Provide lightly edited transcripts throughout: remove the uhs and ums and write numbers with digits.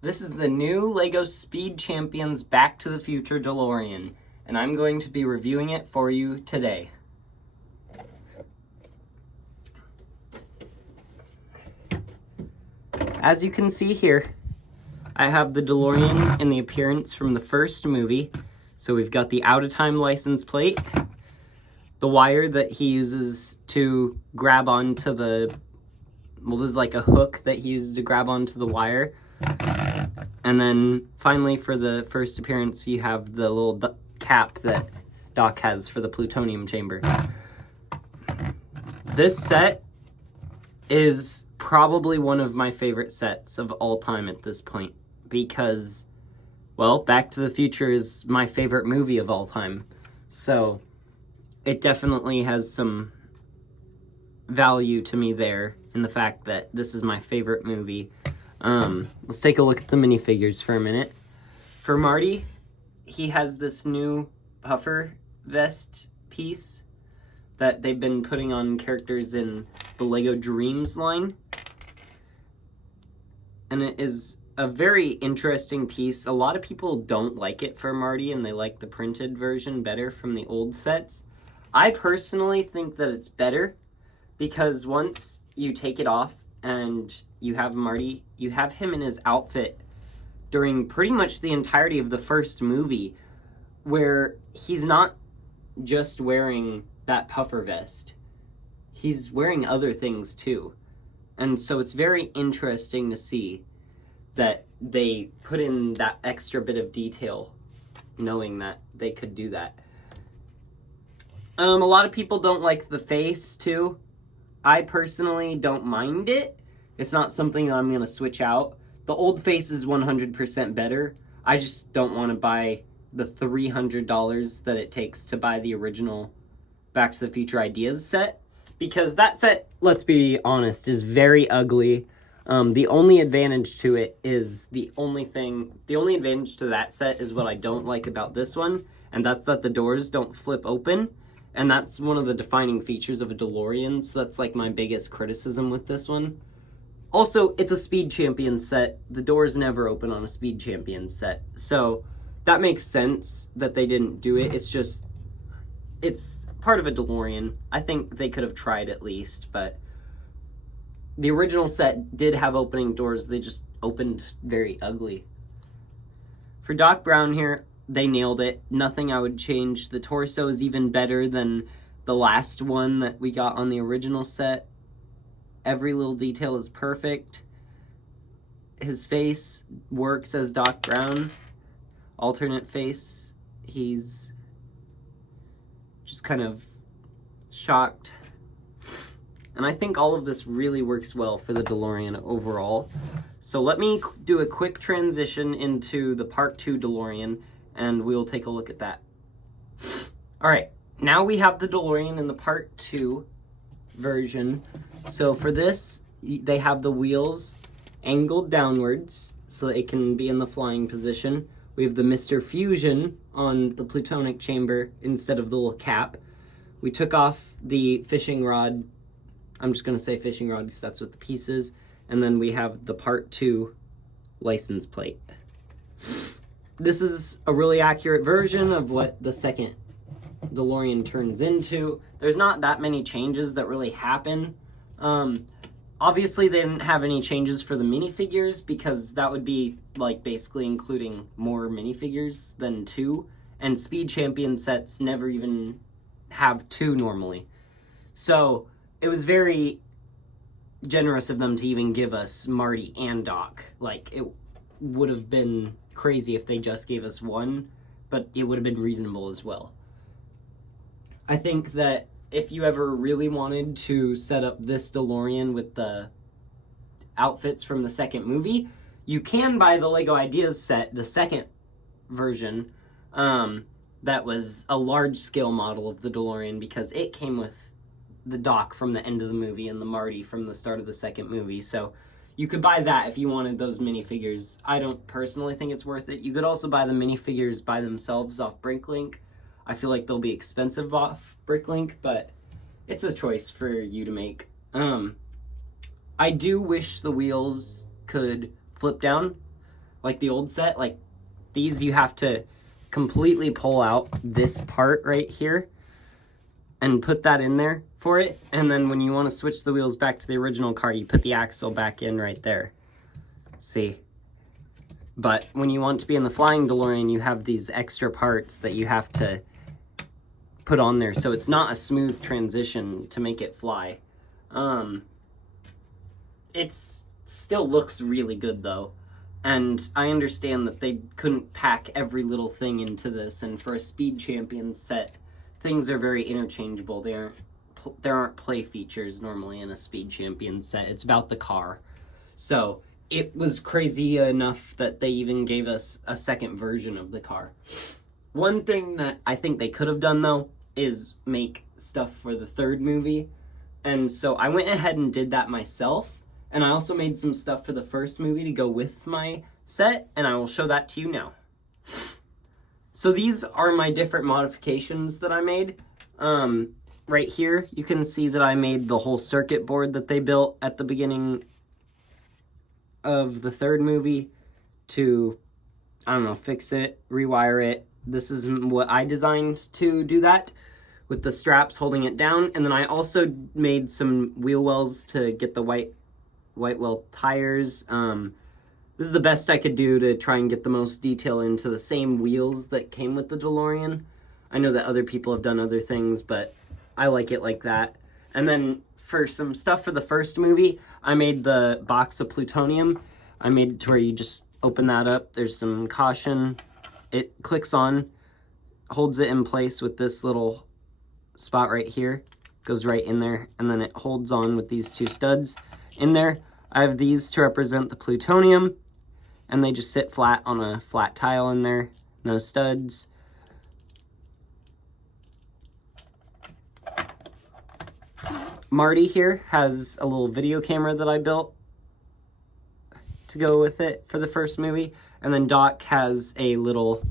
This is the new LEGO Speed Champions Back to the Future DeLorean, and I'm going to be reviewing it for you today. As you can see here, I have the DeLorean in the appearance from the first movie. So we've got the out-of-time license plate, the wire that he uses to grab onto the, well, this is like a hook that he uses to grab onto the wire. And then finally, for the first appearance, you have the little cap that Doc has for the plutonium chamber. This set is probably one of my favorite sets of all time at this point because, well, Back to the Future is my favorite movie of all time. So it definitely has some value to me there in the fact that this is my favorite movie. Let's take a look at the minifigures for a minute. For Marty, he has this new puffer vest piece that they've been putting on characters in the LEGO Dreams line. And it is a very interesting piece. A lot of people don't like it for Marty, and they like the printed version better from the old sets. I personally think that it's better because once you take it off and you have Marty, you have him in his outfit during pretty much the entirety of the first movie, where he's not just wearing that puffer vest. He's wearing other things too. And so it's very interesting to see that they put in that extra bit of detail, knowing that they could do that. A lot of people don't like the face too. I personally don't mind it. It's not something that I'm going to switch out. The old face is 100% better. I just don't want to buy the $300 that it takes to buy the original Back to the Future Ideas set, because that set, let's be honest, is very ugly. The only advantage to it is the only advantage to that set is what I don't like about this one, and that's that the doors don't flip open. And that's one of the defining features of a DeLorean, so that's like my biggest criticism with this one. Also, it's a Speed Champion set. The doors never open on a Speed Champion set, so that makes sense that they didn't do it. It's just, it's part of a DeLorean. I think they could have tried at least, but the original set did have opening doors. They just opened very ugly. For Doc Brown here, they nailed it. Nothing I would change. The torso is even better than the last one that we got on the original set. Every little detail is perfect. His face works as Doc Brown. Alternate face, he's just kind of shocked. And I think all of this really works well for the DeLorean overall. So let me do a quick transition into the Part 2 DeLorean, and we'll take a look at that. All right, now we have the DeLorean in the Part 2 version. So for this, they have the wheels angled downwards so that it can be in the flying position. We have the Mr. Fusion on the plutonic chamber instead of the little cap. We took off the fishing rod. I'm just going to say fishing rod because that's what the piece is. And then we have the Part 2 license plate. This is a really accurate version of what the second DeLorean turns into. There's not that many changes that really happen. Obviously, they didn't have any changes for the minifigures because that would be like basically including more minifigures than 2. And Speed Champion sets never even have 2 normally. So it was very generous of them to even give us Marty and Doc. Like, it would have been crazy if they just gave us 1, but it would have been reasonable as well. I think that if you ever really wanted to set up this DeLorean with the outfits from the second movie, you can buy the LEGO Ideas set, the second version, that was a large-scale model of the DeLorean because it came with the Doc from the end of the movie and the Marty from the start of the second movie. So you could buy that if you wanted those minifigures. I don't personally think it's worth it. You could also buy the minifigures by themselves off Bricklink. I feel like they'll be expensive off Bricklink, but it's a choice for you to make. I do wish the wheels could flip down. like the old set, like these you have to completely pull out this part right here and put that in there for it. And then when you want to switch the wheels back to the original car, you put the axle back in right there. See? But when you want to be in the flying DeLorean, you have these extra parts that you have to put on there. So it's not a smooth transition to make it fly. It still looks really good though. And I understand that they couldn't pack every little thing into this. And for a Speed Champion set, things are very interchangeable. There aren't play features normally in a Speed Champion set. It's about the car. So it was crazy enough that they even gave us a second version of the car. One thing that I think they could have done though is make stuff for the third movie. And so I went ahead and did that myself. And I also made some stuff for the first movie to go with my set, and I will show that to you now. So these are my different modifications that I made. Right here, you can see that I made the whole circuit board that they built at the beginning of the third movie to, I don't know, fix it, rewire it. This is what I designed to do that, with the straps holding it down. And then I also made some wheel wells to get the white well tires. This is the best I could do to try and get the most detail into the same wheels that came with the DeLorean. I know that other people have done other things, but I like it like that. And then for some stuff for the first movie, I made the box of plutonium. I made it to where you just open that up. There's some caution. It clicks on, holds it in place with this little spot right here. Goes right in there, and then it holds on with these two studs in there. I have these to represent the plutonium, and they just sit flat on a flat tile in there, no studs. Marty here has a little video camera that I built to go with it for the first movie, and then Doc has a little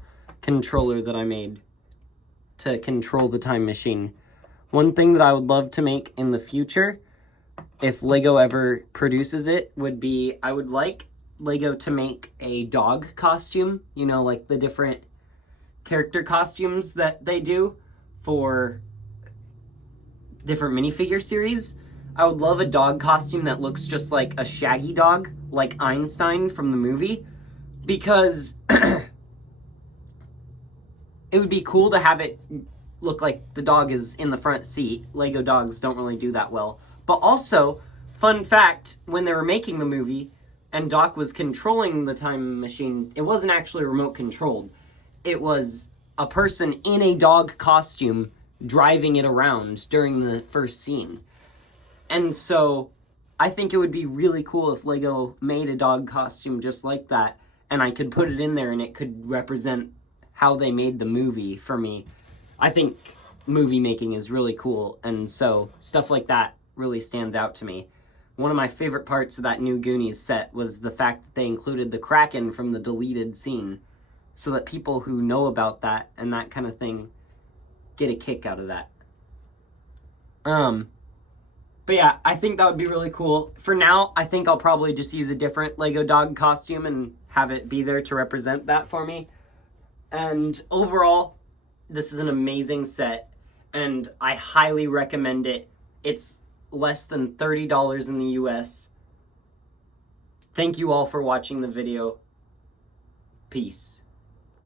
controller that I made to control the time machine. One thing that I would love to make in the future, if Lego ever produces it, would be, I would like Lego to make a dog costume, you know, like the different character costumes that they do for different minifigure series. I would love a dog costume that looks just like a Shaggy dog, like Einstein from the movie, because it would be cool to have it look like the dog is in the front seat. Lego dogs don't really do that well. But also, fun fact, when they were making the movie and Doc was controlling the time machine, it wasn't actually remote controlled. It was a person in a dog costume driving it around during the first scene. And so I think it would be really cool if Lego made a dog costume just like that, and I could put it in there and it could represent how they made the movie for me. I think movie making is really cool, and so stuff like that really stands out to me. One of my favorite parts of that new Goonies set was the fact that they included the Kraken from the deleted scene, so that people who know about that and that kind of thing get a kick out of that. But yeah, I think that would be really cool. For now, I think I'll probably just use a different Lego dog costume and have it be there to represent that for me. And overall, this is an amazing set, and I highly recommend it. It's less than $30 in the US. Thank you all for watching the video. Peace.